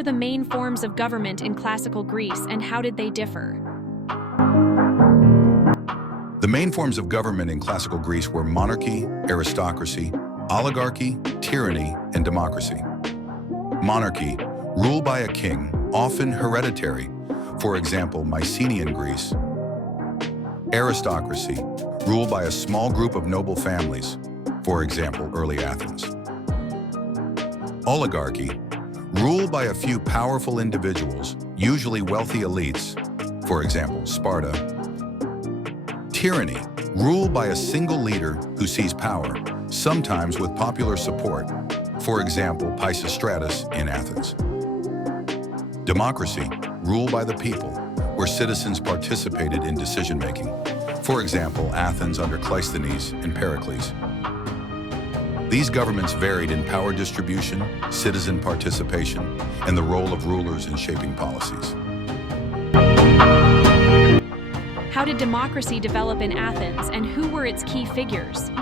were the main forms of government in classical Greece, and how did they differ? The main forms of government in classical Greece were monarchy, aristocracy, oligarchy, tyranny, and democracy. Monarchy, ruled by a king, often hereditary, for example, Mycenaean Greece. Aristocracy, ruled by a small group of noble families, for example, early Athens. Oligarchy, ruled by a few powerful individuals, usually wealthy elites, for example, Sparta. Tyranny, ruled by a single leader who seized power, sometimes with popular support, for example, Pisistratus in Athens. Democracy, ruled by the people, where citizens participated in decision-making, for example, Athens under Cleisthenes and Pericles. These governments varied in power distribution, citizen participation, and the role of rulers in shaping policies. How did democracy develop in Athens, and who were its key figures?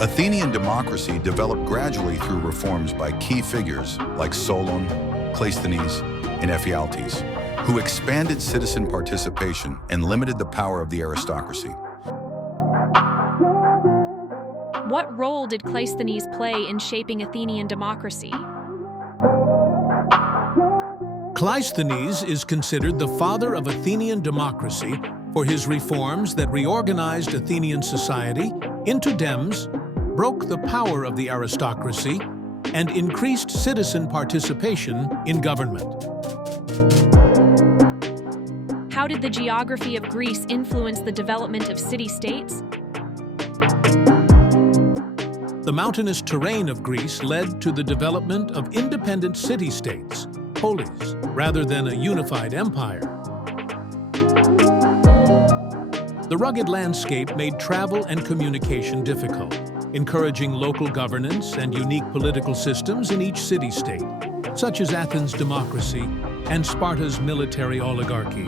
Athenian democracy developed gradually through reforms by key figures like Solon, Cleisthenes, and Ephialtes, who expanded citizen participation and limited the power of the aristocracy. What role did Cleisthenes play in shaping Athenian democracy? Cleisthenes is considered the father of Athenian democracy for his reforms that reorganized Athenian society into dems, broke the power of the aristocracy, and increased citizen participation in government. How did the geography of Greece influence the development of city-states? The mountainous terrain of Greece led to the development of independent city-states, polis, rather than a unified empire. The rugged landscape made travel and communication difficult, encouraging local governance and unique political systems in each city-state, such as Athens' democracy and Sparta's military oligarchy.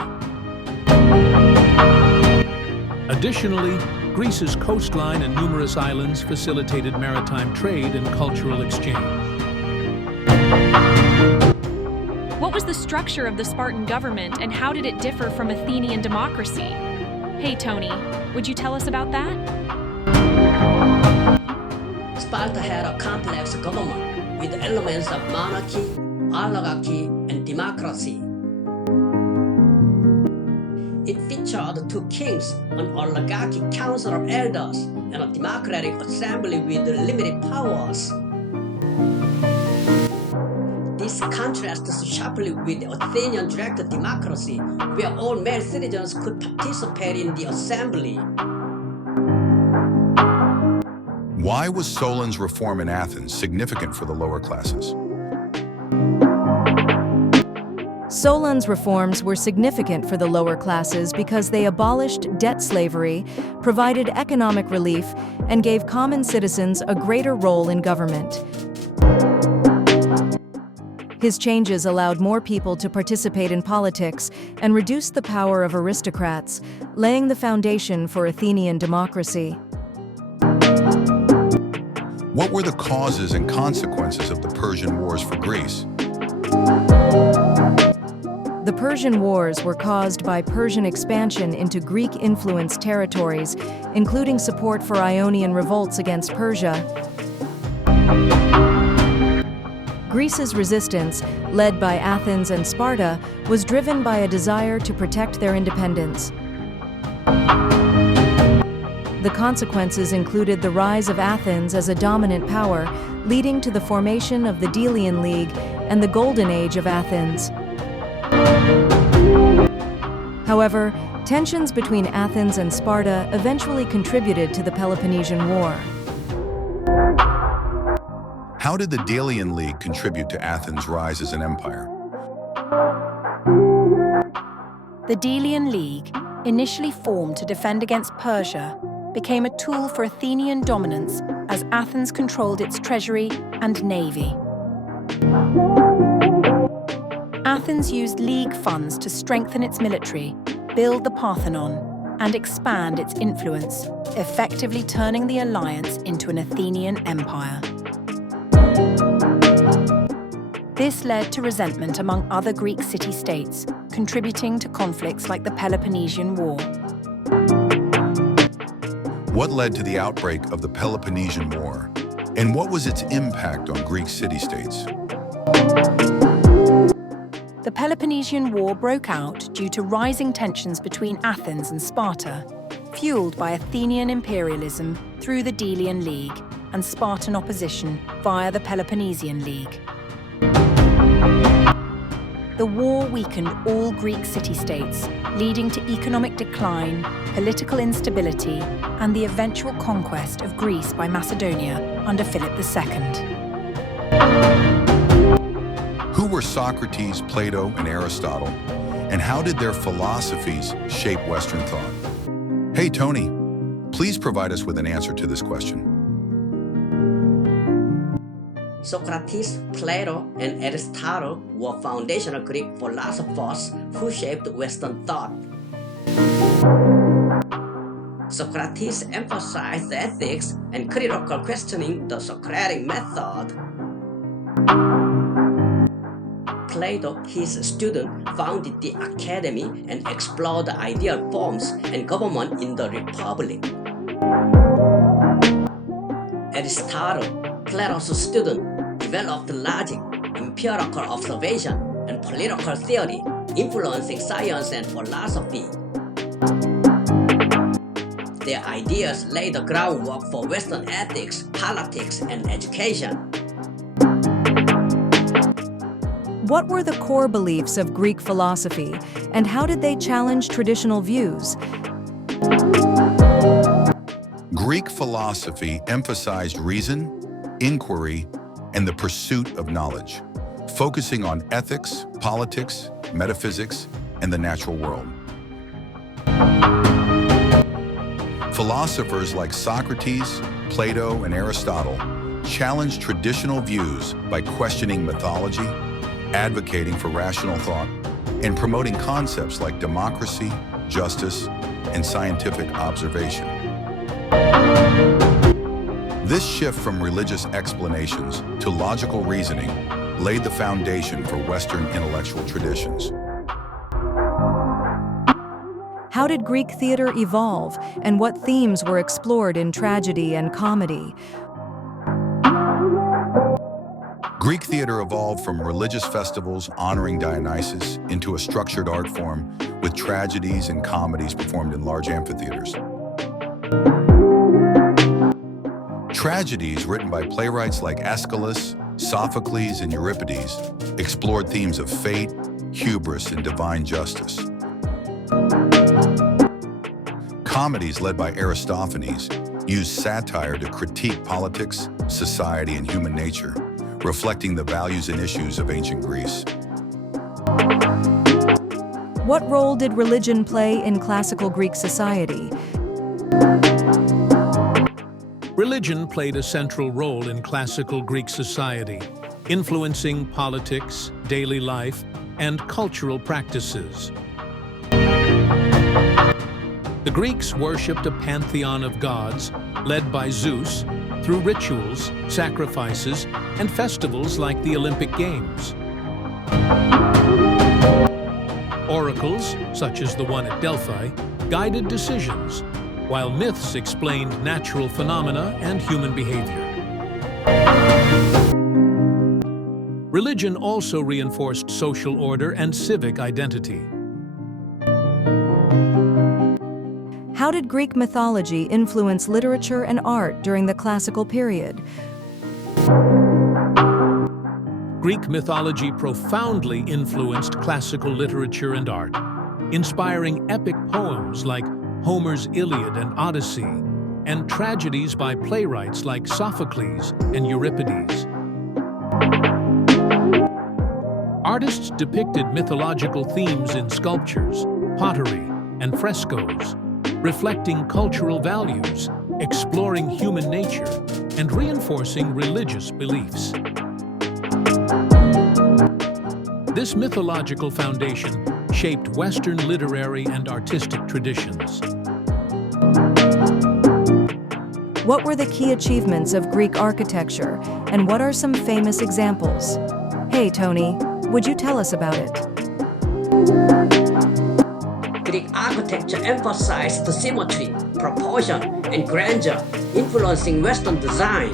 Additionally, Greece's coastline and numerous islands facilitated maritime trade and cultural exchange. What was the structure of the Spartan government, and how did it differ from Athenian democracy? Hey Tony, would you tell us about that? Sparta had a complex government with elements of monarchy, oligarchy, and democracy. It featured two kings, an oligarchic council of elders, and a democratic assembly with limited powers. This contrasts sharply with the Athenian direct democracy, where all male citizens could participate in the assembly. Why was Solon's reform in Athens significant for the lower classes? Solon's reforms were significant for the lower classes because they abolished debt slavery, provided economic relief, and gave common citizens a greater role in government. His changes allowed more people to participate in politics and reduced the power of aristocrats, laying the foundation for Athenian democracy. What were the causes and consequences of the Persian Wars for Greece? The Persian Wars were caused by Persian expansion into Greek-influenced territories, including support for Ionian revolts against Persia. Greece's resistance, led by Athens and Sparta, was driven by a desire to protect their independence. The consequences included the rise of Athens as a dominant power, leading to the formation of the Delian League and the Golden Age of Athens. However, tensions between Athens and Sparta eventually contributed to the Peloponnesian War. How did the Delian League contribute to Athens' rise as an empire? The Delian League, initially formed to defend against Persia, became a tool for Athenian dominance as Athens controlled its treasury and navy. Athens used league funds to strengthen its military, build the Parthenon, and expand its influence, effectively turning the alliance into an Athenian empire. This led to resentment among other Greek city-states, contributing to conflicts like the Peloponnesian War. What led to the outbreak of the Peloponnesian War, and what was its impact on Greek city-states? The Peloponnesian War broke out due to rising tensions between Athens and Sparta, fueled by Athenian imperialism through the Delian League and Spartan opposition via the Peloponnesian League. The war weakened all Greek city-states, leading to economic decline, political instability, and the eventual conquest of Greece by Macedonia under Philip II. Who were Socrates, Plato, and Aristotle, and how did their philosophies shape Western thought? Hey, Tony, please provide us with an answer to this question. Socrates, Plato, and Aristotle were foundational Greek philosophers who shaped Western thought. Socrates emphasized ethics and critical questioning the Socratic method. Plato, his student, founded the academy and explored the ideal forms and government in the Republic. Aristotle, Plato's student, developed logic, empirical observation, and political theory, influencing science and philosophy. Their ideas laid the groundwork for Western ethics, politics, and education. What were the core beliefs of Greek philosophy, and how did they challenge traditional views? Greek philosophy emphasized reason, inquiry, and the pursuit of knowledge, focusing on ethics, politics, metaphysics, and the natural world. Philosophers like Socrates, Plato, and Aristotle challenged traditional views by questioning mythology, advocating for rational thought, and promoting concepts like democracy, justice, and scientific observation. This shift from religious explanations to logical reasoning laid the foundation for Western intellectual traditions. How did Greek theater evolve, and what themes were explored in tragedy and comedy? Greek theater evolved from religious festivals honoring Dionysus into a structured art form with tragedies and comedies performed in large amphitheaters. Tragedies written by playwrights like Aeschylus, Sophocles, and Euripides explored themes of fate, hubris, and divine justice. Comedies led by Aristophanes used satire to critique politics, society, and human nature, reflecting the values and issues of ancient Greece. What role did religion play in classical Greek society? Religion played a central role in classical Greek society, influencing politics, daily life, and cultural practices. The Greeks worshipped a pantheon of gods, led by Zeus, through rituals, sacrifices, and festivals like the Olympic Games. Oracles, such as the one at Delphi, guided decisions, while myths explained natural phenomena and human behavior. Religion also reinforced social order and civic identity. How did Greek mythology influence literature and art during the classical period? Greek mythology profoundly influenced classical literature and art, inspiring epic poems like Homer's Iliad and Odyssey, and tragedies by playwrights like Sophocles and Euripides. Artists depicted mythological themes in sculptures, pottery, and frescoes, reflecting cultural values, exploring human nature, and reinforcing religious beliefs. This mythological foundation shaped Western literary and artistic traditions. What were the key achievements of Greek architecture, and what are some famous examples? Hey, Hey, Tony, would you tell us about it? Greek architecture emphasized the symmetry, proportion, and grandeur, influencing Western design.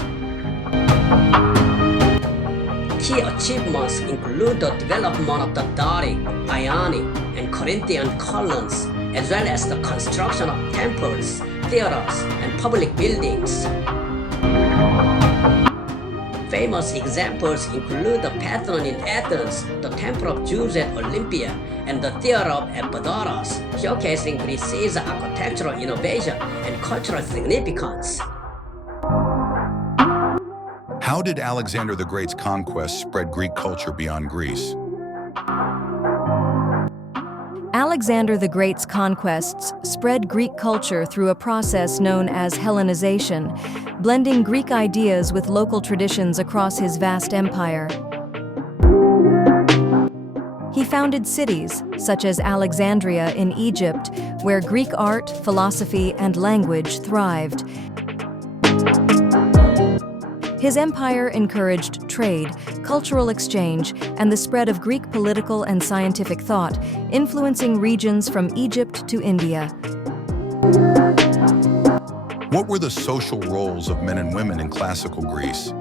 Key achievements include the development of the Doric, Ionic, and Corinthian columns, as well as the construction of temples, theaters, and public buildings. Famous examples include the Parthenon in Athens, the Temple of Zeus at Olympia, and the Theater of Epidaurus, showcasing Greece's architectural innovation and cultural significance. How did Alexander the Great's conquest spread Greek culture beyond Greece? Alexander the Great's conquests spread Greek culture through a process known as Hellenization, blending Greek ideas with local traditions across his vast empire. He founded cities, such as Alexandria in Egypt, where Greek art, philosophy, and language thrived. His empire encouraged trade, cultural exchange, and the spread of Greek political and scientific thought, influencing regions from Egypt to India. What were the social roles of men and women in classical Greece?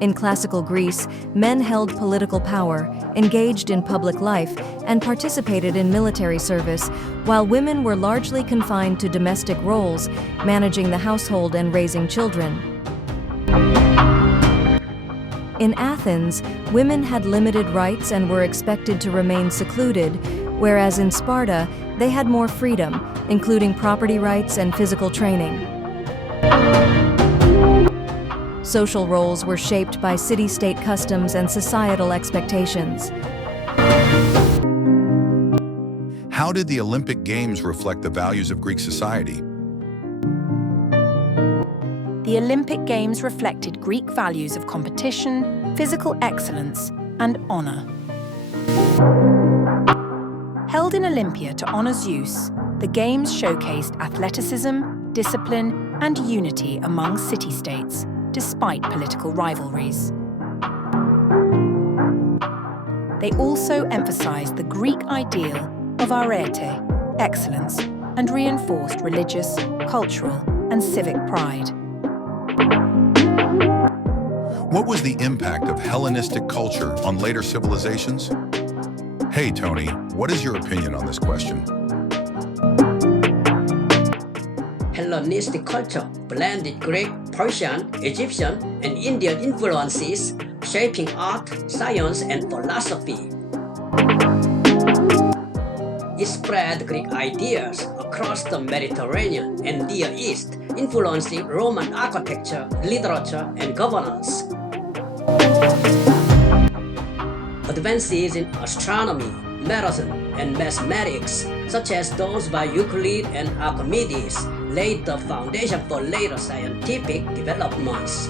In classical Greece, men held political power, engaged in public life, and participated in military service, while women were largely confined to domestic roles, managing the household and raising children. In Athens, women had limited rights and were expected to remain secluded, whereas in Sparta, they had more freedom, including property rights and physical training. Social roles were shaped by city-state customs and societal expectations. How did the Olympic Games reflect the values of Greek society? The Olympic Games reflected Greek values of competition, physical excellence, and honor. Held in Olympia to honor Zeus, the Games showcased athleticism, discipline, and unity among city-states, despite political rivalries. They also emphasized the Greek ideal of arete, excellence, and reinforced religious, cultural, and civic pride. What was the impact of Hellenistic culture on later civilizations? Hey, Tony, what is your opinion on this question? Hellenistic culture blended Greek, Persian, Egyptian, and Indian influences, shaping art, science, and philosophy. It spread Greek ideas across the Mediterranean and Near East, influencing Roman architecture, literature, and governance. Advances in astronomy, medicine, and mathematics, such as those by Euclid and Archimedes, laid the foundation for later scientific developments.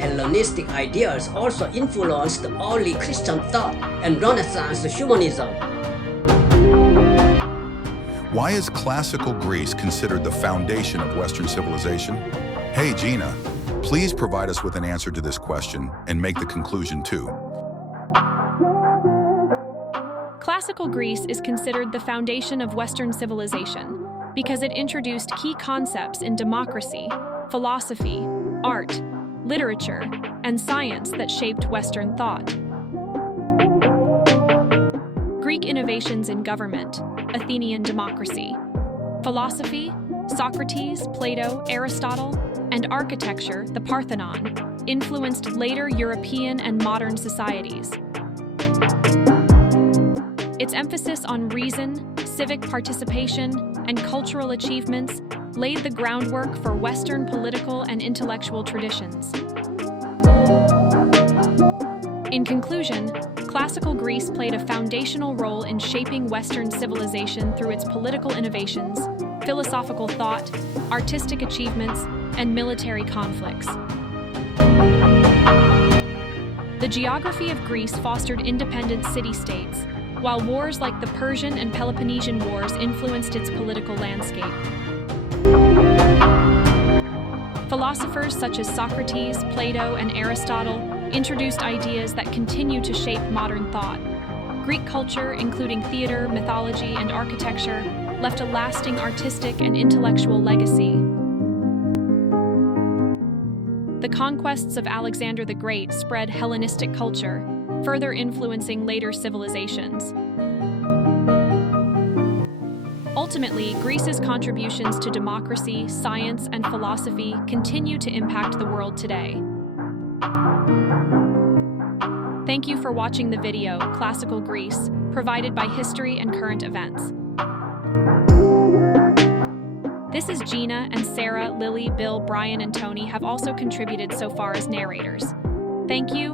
Hellenistic ideas also influenced early Christian thought and Renaissance humanism. Why is classical Greece considered the foundation of Western civilization? Hey, Gina, please provide us with an answer to this question and make the conclusion too. Classical Greece is considered the foundation of Western civilization because it introduced key concepts in democracy, philosophy, art, literature, and science that shaped Western thought. Greek innovations in government, Athenian democracy, philosophy, Socrates, Plato, Aristotle, and architecture, the Parthenon, influenced later European and modern societies. Its emphasis on reason, civic participation, and cultural achievements laid the groundwork for Western political and intellectual traditions. In conclusion, classical Greece played a foundational role in shaping Western civilization through its political innovations, philosophical thought, artistic achievements, and military conflicts. The geography of Greece fostered independent city-states, while wars like the Persian and Peloponnesian Wars influenced its political landscape. Philosophers such as Socrates, Plato, and Aristotle introduced ideas that continue to shape modern thought. Greek culture, including theater, mythology, and architecture, left a lasting artistic and intellectual legacy. The conquests of Alexander the Great spread Hellenistic culture, further influencing later civilizations. Ultimately, Greece's contributions to democracy, science, and philosophy continue to impact the world today. Thank you for watching the video, Classical Greece, provided by History and Current Events. This is Gina, and Sarah, Lily, Bill, Brian, and Tony have also contributed so far as narrators. Thank you,